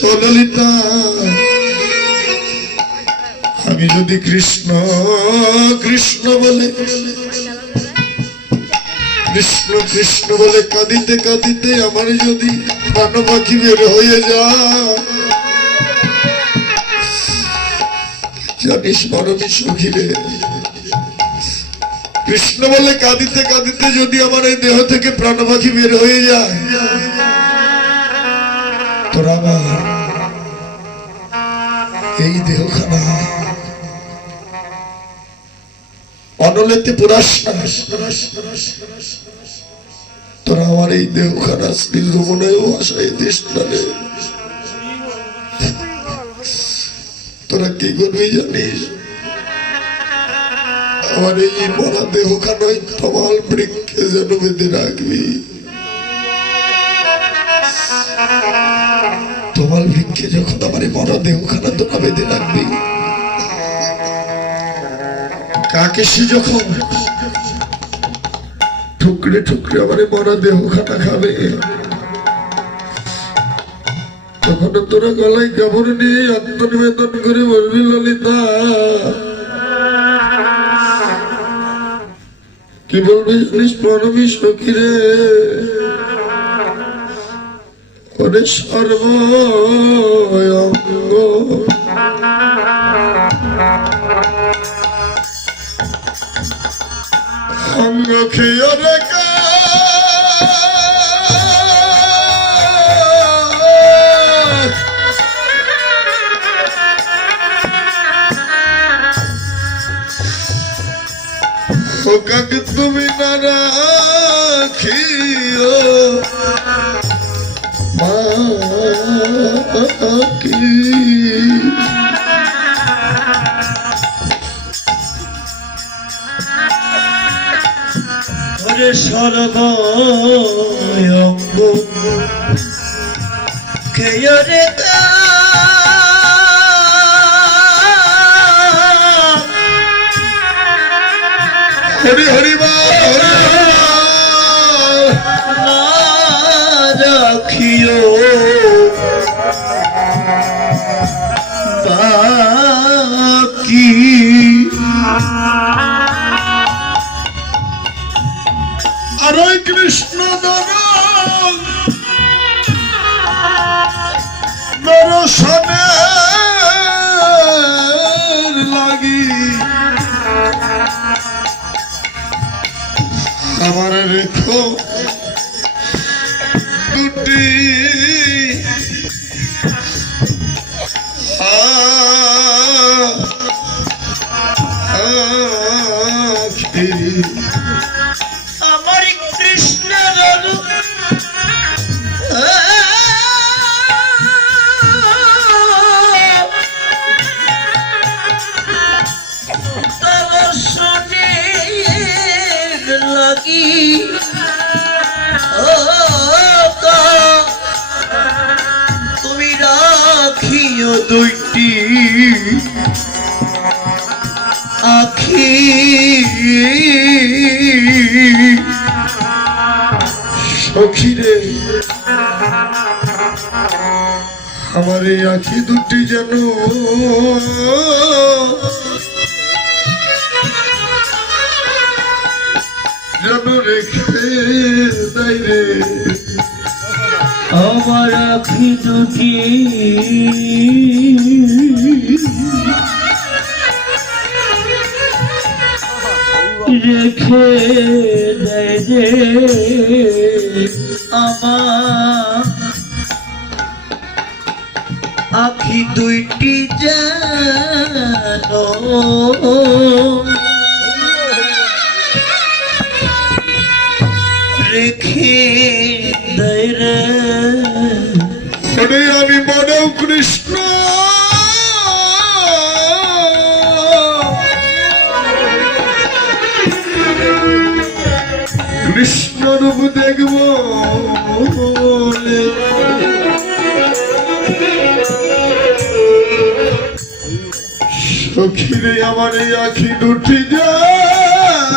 ও আমি যদি কৃষ্ণ কৃষ্ণ বলে, কৃষ্ণ কৃষ্ণ বলে কাঁদিতে কাঁদিতে আমার যদি পাখি বের হয়ে যায় জানিস মরমি সুখীরে কৃষ্ণ বলে কাঁদিতে কাঁদিতে যদি আমার এই দেহ থেকে প্রাণ পাখি বের হয়ে যায়, তোরা এই দেহখানা অনলেতে তোরা আমার এই দেহখানা শ্রী যমুনায় আশায় দেশ তোরা কি করবি জানিস? আমার এই মরা দেহখানায় তমাল বৃক্ষে যেন বেঁধে রাখবি। তোমার বৃক্ষে যখন আমার এই মরা দেহখানা তোরা বেঁধে রাখবি। কাকে যখন ঠুকরে ঠুকরে আমার মরা দেহখানা খাবে? তখন তোরা গলায় কাপড় নিয়ে আত্মনিবেদন করে বলবি, ললিতা কি বলবি জানিস প্রণবী সখী রে ওরে সর্ব অঙ্গ খেয়ে রেখা রাখিও। মা ওরে সর্বঙ্গ কেয়রে হরি হরি বল, বাকি আর ওই কৃষ্ণ দর্শনের লাগি। আমার রেখো দুটি আখি দুইটি আখি। সখীরে আমার এই আখি দুটি যেন যেন রেখে দেয় রে। আমার আখি দুটি রেখে দেয় যে আমার আখি দুইটি যেন ওরে আমি মানব কৃষ্ণ কৃষ্ণ রূপ দেখব বলে। সখীরে আমার এই আখি দুটি যেন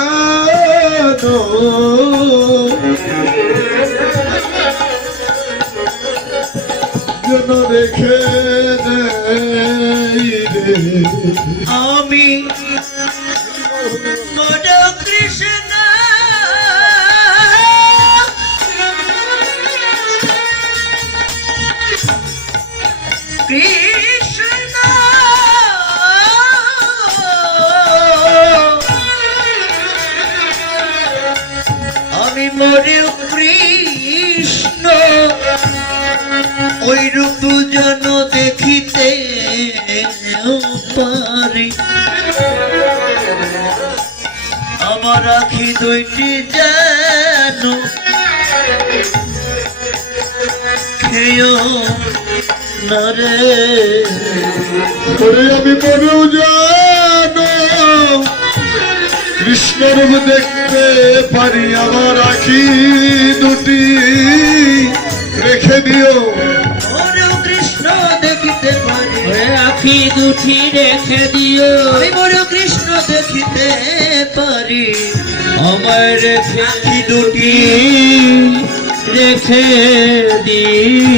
রূপ যেন দেখিতে পারি। আমার আখি দুইটি যেন আমি মরেও জানো কৃষ্ণরূপ দেখতে পারি। আমার আখি দুটি রেখে দিও। আখি দুটি রেখে দিও। আমি বড় কৃষ্ণ দেখিতে পারি। আমার আখি দুটি রেখে দিও।